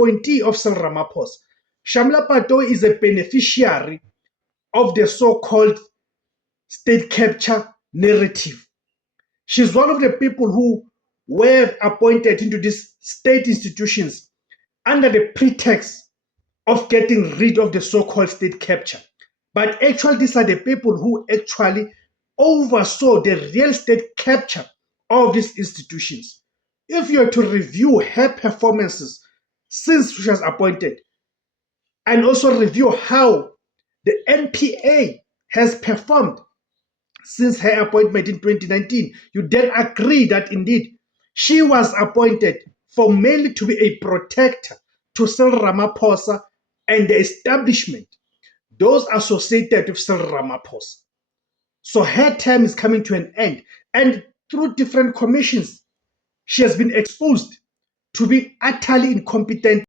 appointee of Cyril Ramaphosa. Shamla Pato is a beneficiary of the so-called state capture narrative. She's one of the people who were appointed into these state institutions under the pretext of getting rid of the so-called state capture. But actually, these are the people who actually oversaw the real state capture of these institutions. If you are to review her performances since she was appointed, and also review how the NPA has performed since her appointment in 2019, you then agree that indeed she was appointed for mainly to be a protector to Cyril Ramaphosa and the establishment, those associated with Cyril Ramaphosa. So her term is coming to an end, and through different commissions, she has been exposed to be utterly incompetent